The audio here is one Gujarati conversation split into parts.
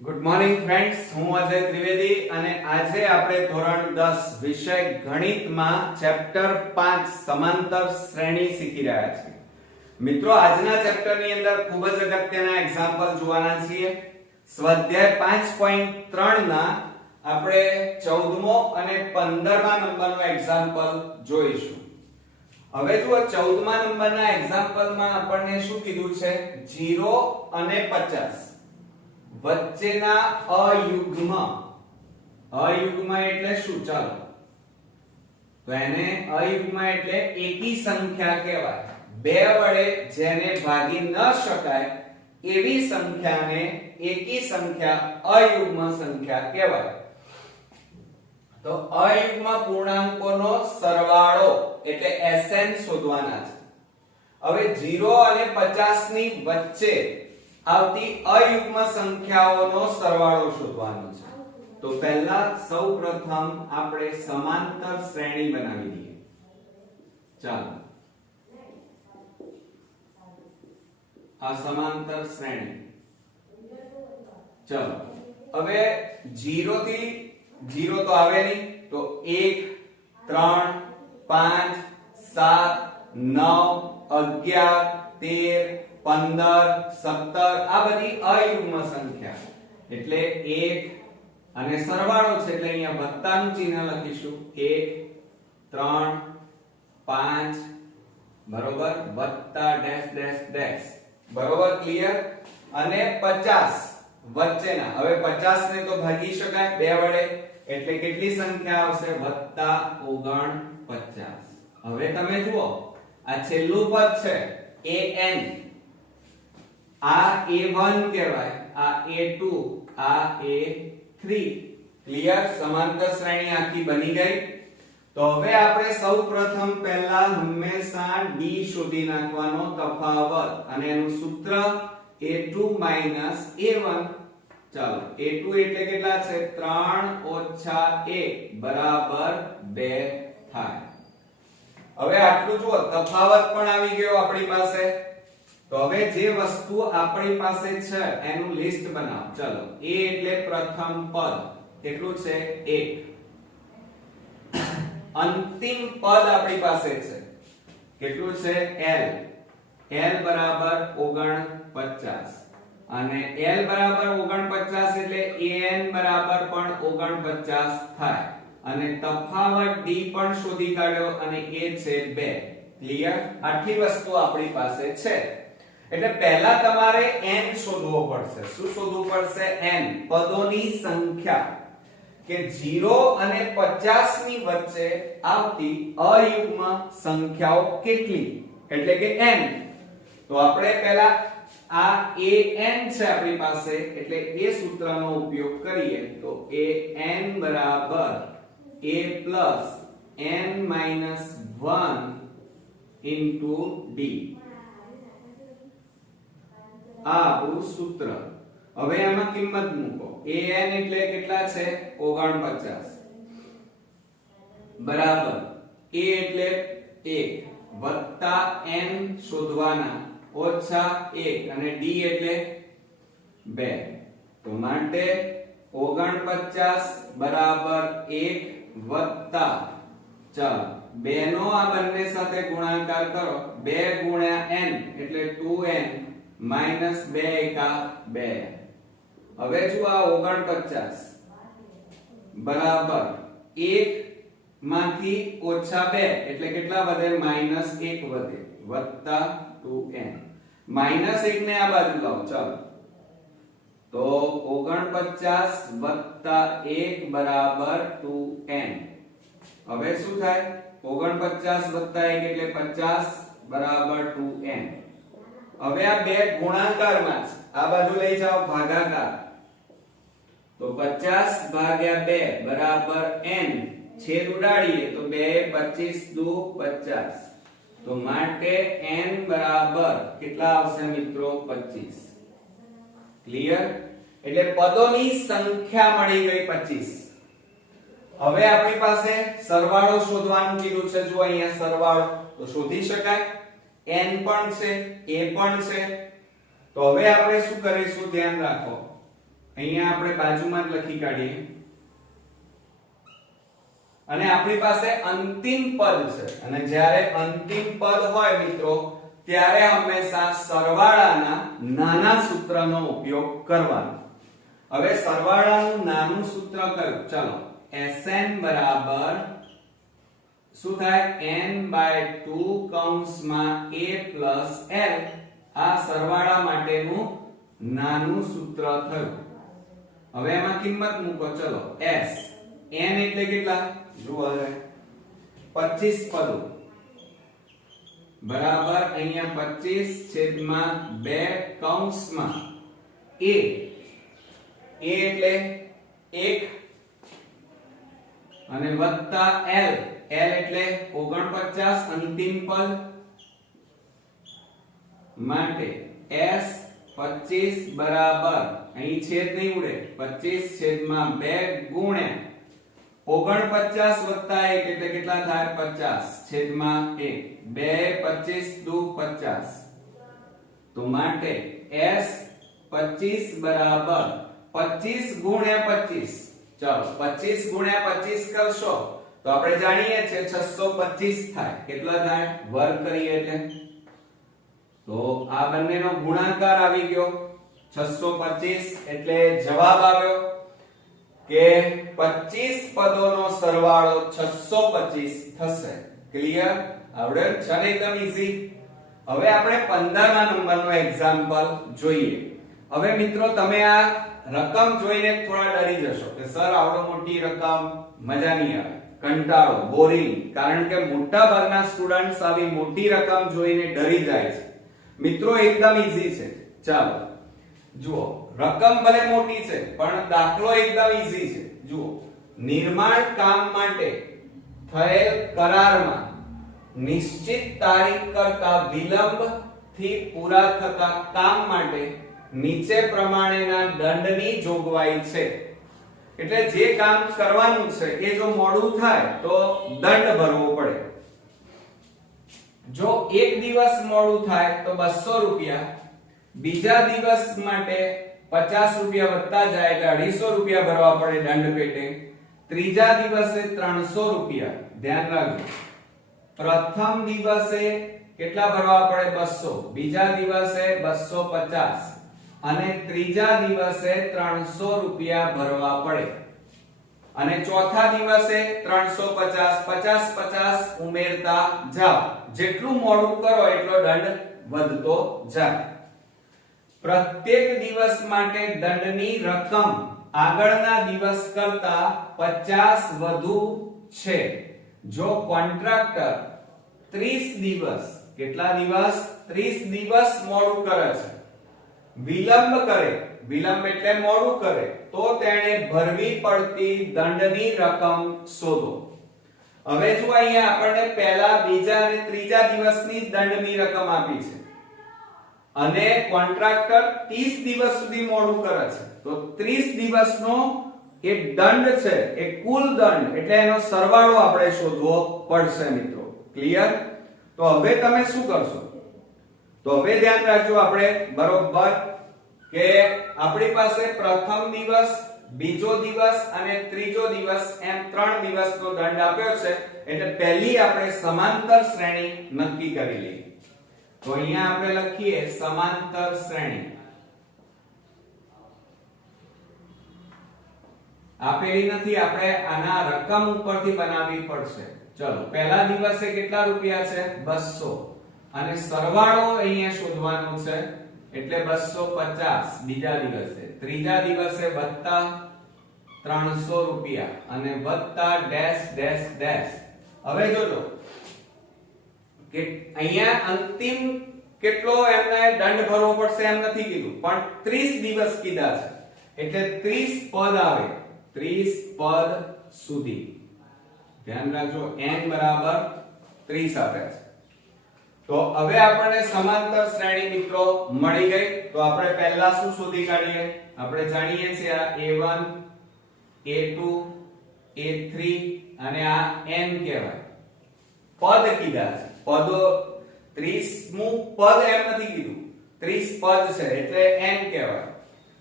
ગુડ મોર્નિંગ ફ્રેન્ડ્સ, હું અજય ત્રિવેદી અને આજે આપણે ધોરણ 10 વિષય ગણિતમાં ચેપ્ટર 5 સમાંતર શ્રેણી શીખી રહ્યા છીએ. મિત્રો, આજના ચેપ્ટરની અંદર ખૂબ જ અગત્યના એક્ઝામ્પલ જોવાના છીએ. સ્વાધ્યાય 5.3 ના આપણે 14મો અને 15મા નંબરનો એક્ઝામ્પલ જોઈશું. હવે જુઓ, 14મા નંબરના એક્ઝામ્પલમાં આપણને શું કીધું છે? 0 અને 50 વચ્ચેના અયુગ્મ એટલે શું? ચાલો, તો એને અયુગ્મ એટલે એકી સંખ્યા કહેવાય. બે વડે જેને ભાગી ન શકાય એવી સંખ્યાને એકી સંખ્યા અયુગ્મ સંખ્યા કહેવાય. તો અયુગ્મ પૂર્ણાંકોનો સરવાળો એટલે SN શોધવાના છે. હવે 0 અને 50 ની વચ્ચે આવતી અયુગ્મ સંખ્યાઓનો સરવાળો શોધવાનો છે. તો પહેલા સૌપ્રથમ આપણે સમાંતર શ્રેણી બનાવી દઈએ. ચાલો, આ સમાંતર શ્રેણી. ચલો, હવે 0 થી 0 તો આવે નહીં, તો 1 3 5 7 9 11 13 15 17 આ બધી અયુગ્મ સંખ્યા એટલે 1 અને સરવાળો છે એટલે અહીંયા વત્તાનું ચિહ્ન લખીશું. 1 3 5 બરોબર વત્તા ડેશ ડેશ ડેશ બરોબર. ક્લિયર? અને 50 વચ્ચેના. હવે 50 ને તો ભાગી શકાય બે વડે એટલે કેટલી સંખ્યા આવશે? વત્તા 49. હવે તમે જુઓ, આ છેલ્લું પદ છે an, આ A1 કહેવાય, આ A2, આ A3. ક્લિયર? સમાંતર શ્રેણી આખી બની ગઈ. તો હવે આપણે સૌપ્રથમ પહેલા હંમેશા d શોધી નાખવાનો તફાવત, અને એનું સૂત્ર A2 A1. ચાલો, A2 એટલે કેટલા છે? 3 - 1 બરાબર 2 થાય. હવે આટલું જુઓ, તફાવત પણ આવી ગયો આપણી પાસે. તો હવે જે વસ્તુ આપણી પાસે છે એનું લિસ્ટ બનાવો. ચલો, a એટલે પ્રથમ પદ કેટલું છે? 1. અંતિમ પદ આપણી પાસે છે કેટલું છે? l બરાબર 49. અને l બરાબર 49 એટલે an બરાબર પણ 49 થાય. અને તફાવત d પણ શોધી કાઢ્યો અને એ છે 2. ક્લિયર? આટલી વસ્તુ આપણી પાસે છે. એટલે પહેલા તમારે n શોધવો પડશે. શું શોધવું પડશે? n પદોની સંખ્યા કે 0 અને 50 ની વચ્ચે આવતી અયુગ્મ સંખ્યાઓ કેટલી, એટલે કે n. તો આપણે પહેલા આ an છે આપણી પાસે, એટલે એ સૂત્રનો ઉપયોગ કરીએ. તો an બરાબર a plus n minus 1 into d. આ આપણું સૂત્ર. હવે આમાં કિંમત મૂકો. an એટલે કેટલા છે? 49 બરાબર a એટલે 1 વત્તા n શોધવાના ઓછા 1 અને d એટલે 2. તો માટે 49 બરાબર 1 વત્તા, ચાલો 2 નો આ બંને સાથે ગુણાકાર કરો. 2 ગુણ્યા n એટલે 2n માઈનસ 2 એકા 2. હવે જો આ 49 બરાબર 1 માંથી ઓછા 2 એટલે કેટલા વધે? -1 વધે વત્તા 2n. -1 ને આ બાજુ લાવો. ચાલો, તો 49 વત્તા 1 બરાબર 2n. હવે શું થાય? 49 વત્તા 1 એટલે 50 બરાબર 2n. હવે આ બે ગુણાકારમાં છે, આ બાજુ લઈ જાઓ ભાગાકાર. તો 50 ભાગ્યા 2 બરાબર n. છેદ ઉડાડીએ તો 2 25 દુ 50. તો માટે n બરાબર કેટલા આવશે મિત્રો? 25. ક્લિયર? એટલે પદોની સંખ્યા મળી ગઈ 25. હવે આપણી પાસે સરવાળો શોધવાનું કીધું છે. જો અહીંયા સરવાળો તો શોધી શકાય. n પણ છે, a પણ છે. તો હવે આપણે શું કરીશું? ધ્યાન રાખો, અહીંયા આપણે બાજુમાં જ લખી કાઢીએ અને આપણી પાસે અંતિમ પદ છે અને જ્યારે અંતિમ પદ હોય મિત્રો ત્યારે હંમેશા સરવાળાના નાના સૂત્રનો ઉપયોગ કરવાનો. હવે સરવાળાનું નાનું સૂત્ર કયું? ચાલો Sn બરાબર શું થાય? n/2 કૌંસમાં a plus l. આ સરવાળા માટેનું નાનું સૂત્ર થયું. હવે એમાં કિંમત મૂકો. ચલો s n એટલે કેટલા? જુઓ હવે 25 પદો બરાબર અહીંયા 25/2 કૌંસમાં a એટલે 1 અને વત્તા l એટલે 49 અંતિમ પદ માટે s 25 બરાબર અહીં છેદ નહીં ઉડે 25/2 ગુણ્યા 49 વત્તા 1 એટલે કેટલા થાય? 50/1. 2 25 દુ 50. તો માટે s 25 બરાબર 25 ગુણ્યા 25. ચાલો 25 ગુણ્યા 25 કરશો તો આપણે જાણીએ છીએ 625 થાય. કેટલા થાય? વર્ગ કરીએ એટલે તો આ બંનેનો ગુણાકાર આવી ગયો 625 એટલે જવાબ આવ્યો કે 25 પદોનો સરવાળો 625 થશે. ક્લિયર? આવડે છે ને? એકદમ ઈઝી. હવે આપણે 15મા નંબરનો એક્ઝામ્પલ જોઈએ. હવે મિત્રો તમે આ રકમ જોઈને થોડા ડરી જશો કે સર આવડો મોટી રકમ મજા નહીં આવે, કંટાળો, બોરિંગ. કારણ કે મોટા ભાગના સ્ટુડન્ટ્સ આવી મોટી રકમ જોઈને ડરી જાય છે. મિત્રો એકદમ ઈઝી છે. ચાલો જુઓ, રકમ ભલે મોટી છે પણ દાખલો એકદમ ઈઝી છે. જુઓ, નિર્માણ કામ માટે થયેલ કરારમાં નિશ્ચિત તારીખ કરતા વિલંબથી પૂરા થતા કામ માટે નીચે પ્રમાણેના દંડની જોગવાઈ છે. એટલે જે કામ કરવાનું છે એ જો મોડું થાય તો દંડ ભરવો પડે. જો એક દિવસ મોડું થાય તો 200 રૂપિયા, બીજા દિવસ માટે 50 રૂપિયા વધતા જાય એટલે 250 રૂપિયા ભરવા પડે દંડ પેટે. ત્રીજા દિવસે 300 રૂપિયા. ધ્યાન રાખજો, પ્રથમ દિવસે કેટલા ભરવા પડે? 200, બીજા દિવસે 250 અને ત્રીજા દિવસે 300 રૂપિયા ભરવા પડે અને ચોથા દિવસે 350 50 50 ઉમેરતા જાઓ. જેટલું મોડું કરો એટલો દંડ વધતો જાય. પ્રત્યેક દિવસ માટે દંડની રકમ આગળના દિવસ કરતા 50 વધુ છે જો કોન્ટ્રાક્ટર 30 દિવસ, કેટલા દિવસ? 30 દિવસ મોડું કરે છે. વિલંબ કરે, વિલંબ એટલે મોડું કરે, તો તેણે ભરવી પડતી દંડની રકમ શોધો. હવે જો અહીંયા આપણને પહેલા, બીજા અને ત્રીજા દિવસની દંડની રકમ આપી છે અને કોન્ટ્રાક્ટર 30 દિવસ સુધી મોડું કરે છે તો 30 દિવસનો એ દંડ છે એ કુલ દંડ એટલે એનો સરવાળો આપણે શોધવો પડશે મિત્રો. ક્લિયર? તો હવે તમે શું કરશો? તો હવે ધ્યાન રાખજો આપણે બરોબર કે આપણી પાસે પ્રથમ દિવસ, બીજો દિવસ અને ત્રીજો દિવસ એમ 3 દિવસનો દંડ આપ્યો છે. એટલે પહેલી આપણે સમાંતર શ્રેણી નક્કી કરી લઈએ. તો અહીંયા આપણે લખીએ સમાંતર શ્રેણી. આપેલી નથી, આપણે આના રકમ ઉપરથી બનાવવી પડશે. ચલો, પહેલા દિવસે કેટલા રૂપિયા છે? 200 અને સરવાળો અહીંયા શોધવાનો છે એટલે 250 બીજા દિવસે, ત્રીજા દિવસે વત્તા 300 રૂપિયા અને વત્તા ડેશ ડેશ ડેશ. હવે જોજો કે અહીંયા અંતિમ કેટલો એમને દંડ ભરવો પડશે એમ નથી કીધું, પણ 30 દિવસ કીધા છે એટલે 30 પદ આવે, 30 પદ સુધી. ધ્યાન રાખજો, n બરાબર 30 આપે છે. તો હવે આપણને સમાંતર શ્રેણી મિત્રો મળી ગઈ. તો આપણે પહેલા શું શોધી કાઢીએ? આપણે જાણીએ છીએ આ a1 a2 a3 અને આ n કહેવાય. પદ કીધા છે, પદો 30મું પદ એમ નથી કીધું, 30 પદ છે એટલે n કહેવાય.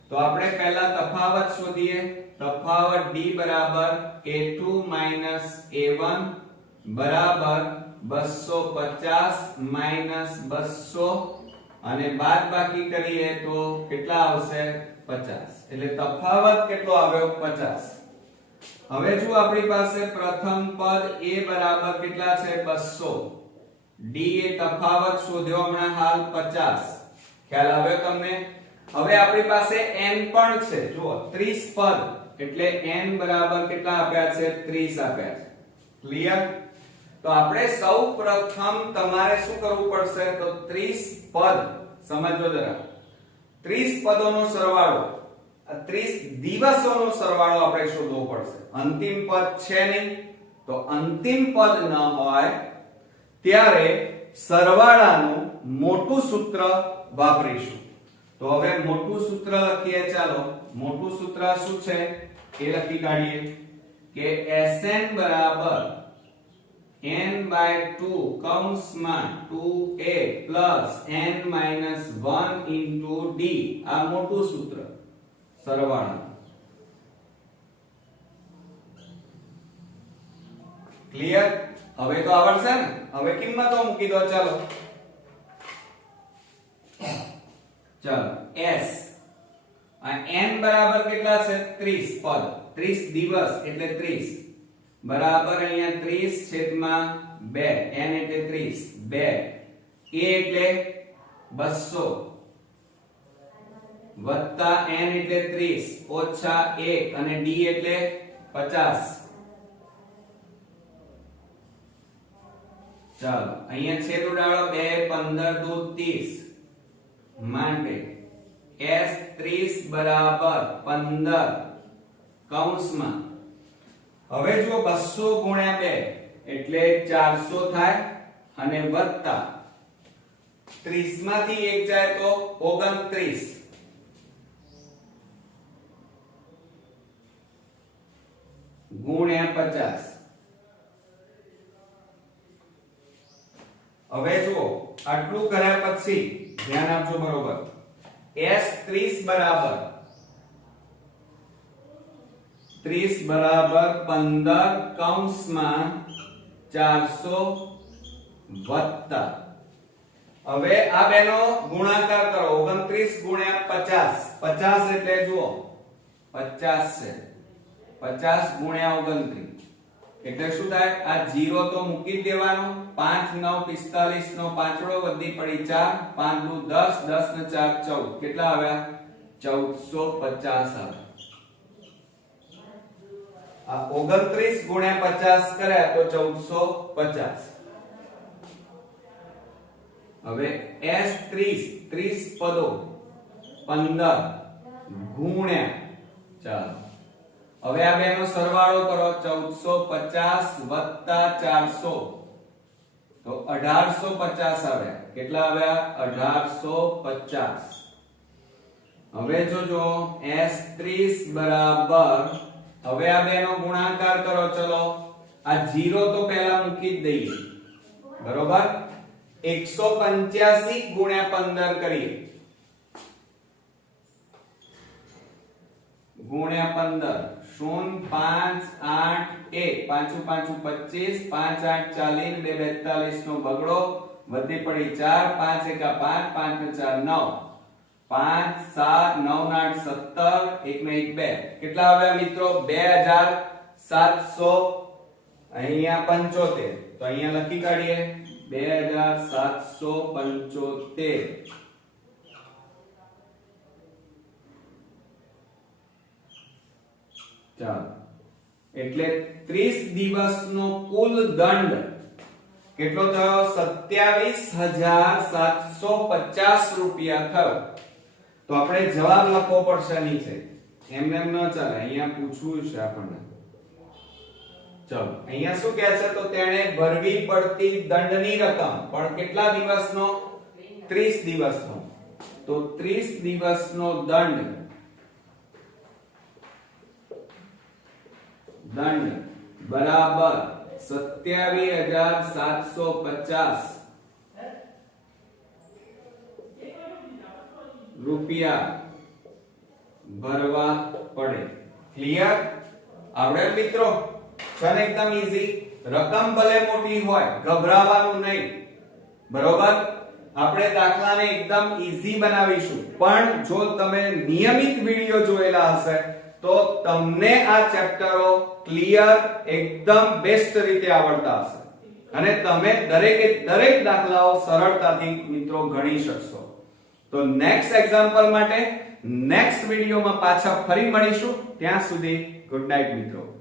તો આપણે પહેલા તફાવત શોધીએ. તફાવત d બરાબર a2 a1 બરાબર 250 200 અને બાદબાકી કરીએ તો કેટલા આવશે? 50. એટલે તફાવત કેટલો આવ્યો? 50. હવે જો આપણી પાસે પ્રથમ પદ a બરાબર કેટલા છે? 200. d એ તફાવત શોધ્યો હમણાં હાલ 50. ખ્યાલ આવ્યો તમને? હવે આપણી પાસે n પણ છે. જુઓ 30 પદ એટલે n બરાબર કેટલા આપ્યા છે? 30 આપ્યા છે. ક્લિયર? તો આપણે સૌ પ્રથમ તમારે શું કરવું પડશે? તો 30 પદ સમજો જરા. 30 પદોનો સરવાળો, 30 દિવસોનો સરવાળો આપણે શોધવો પડશે. અંતિમ પદ છે નહીં, તો અંતિમ પદ ન હોય ત્યારે સરવાળાનું મોટું સૂત્ર વાપરીશું. તો હવે મોટું સૂત્ર લખીએ. ચાલો મોટું સૂત્ર શું છે એ લખી કાઢીએ કે Sn બરાબર n/2 કૌંસમાં 2a plus n minus 1 into d. આ મોટું સૂત્ર સરવાળા. ક્લિયર? હવે તો આવડશે ને? હવે કિંમતો મૂકી દો. ચાલો s આ n બરાબર કેટલા છે? 30 પદ. 30 દિવસ એટલે 30 બરાબર અહીંયા 30 છેદમાં 2. n એટલે 30, 2. a એટલે 200 વત્તા n એટલે 30 ઓછા 1 અને d એટલે 50. ચાલો અહીંયા છેદ ઉડાડો. 2 15 દુ 30 માટે s 30 બરાબર 15 કૌંસમાં. હવે જો 200 ગુણ્યા 2 એટલે 400 થાય અને વત્તા 30 માંથી 1 જાય તો 29 ગુણ્યા 50. હવે જુઓ આટલું કર્યા પછી ધ્યાન આપજો બરોબર. s 30 બરાબર 15 કૌંસમાં 400 વત્તા. હવે આ બેનો ગુણાકાર કરો. 29 ગુણ્યા 50. 50 એટલે જુઓ 50 છે. 50 ગુણ્યા 29 એટલે શું થાય? આ 0 તો મૂકી જ દેવાનો. 5 9 45 નો પાંચડો વધી પડી 4. 5 દુ 10, 10 ને 4 14. કેટલા આવ્યા? 1450 આવ્યા. આ 29 ગુણ્યા 50 કર્યા તો 1450. હવે s 30 પદો 15 ગુણ્યા. ચાલો હવે આ બેનો સરવાળો કરો. 1450 વત્તા 400 તો 1850 આવ્યા. કેટલા આવ્યા? 1850. હવે જોજો s 30 બરાબર, હવે આ બેનો ગુણાકાર કરો. ચલો આ 0 તો પહેલા મૂકી જ દઈએ. બરોબર? 185 ગુણ્યા 15 કરીએ. ગુણ્યા 15 0 5 8 1 5 5 25 5 8 40 2 42 નો બગડો વધી પડી 4 5 1 5 5 4 9 5 7 9 8 17 1 ને 1 2. કેટલા આવ્યા મિત્રો? 2700. અહીંયા 75 તો અહીંયા લખી કાઢીએ 2775. ચાલો એટલે 30 દિવસનો કુલ દંડ કેટલો થયો? 27750 રૂપિયા થયો. તો આપણે જવાબ લખવો પડશે નીચે. એમને એમ ન ચાલે, અહીંયા પૂછવું છે આપણને. ચલો અહીંયા શું કહે છે? તો તેણે ભરવી પડતી દંડની રકમ પણ કેટલા દિવસનો? 30 દિવસનો. તો 30 દિવસનો દંડ બરાબર 27750 રૂપિયા ભરવા પડે. ક્લિયર? આવડે મિત્રો? છે ને એકદમ ઈઝી. રકમ ભલે મોટી હોય ગભરાવાનું નહીં. બરોબર? આપણે દાખલાને એકદમ ઈઝી બનાવીશું, પણ જો તમે નિયમિત વિડિયો જોયેલા હશે તો તમને આ ચેપ્ટરો ક્લિયર એકદમ બેસ્ટ રીતે આવડતા હશે અને તમે દરેકે દરેક દાખલાઓ સરળતાથી મિત્રો ગણી શકશો. તો નેક્સ્ટ એક્ઝામ્પલ માટે નેક્સ્ટ વિડિયોમાં પાછા ફરી મળીશું. ત્યાં સુધી ગુડ નાઇટ મિત્રો.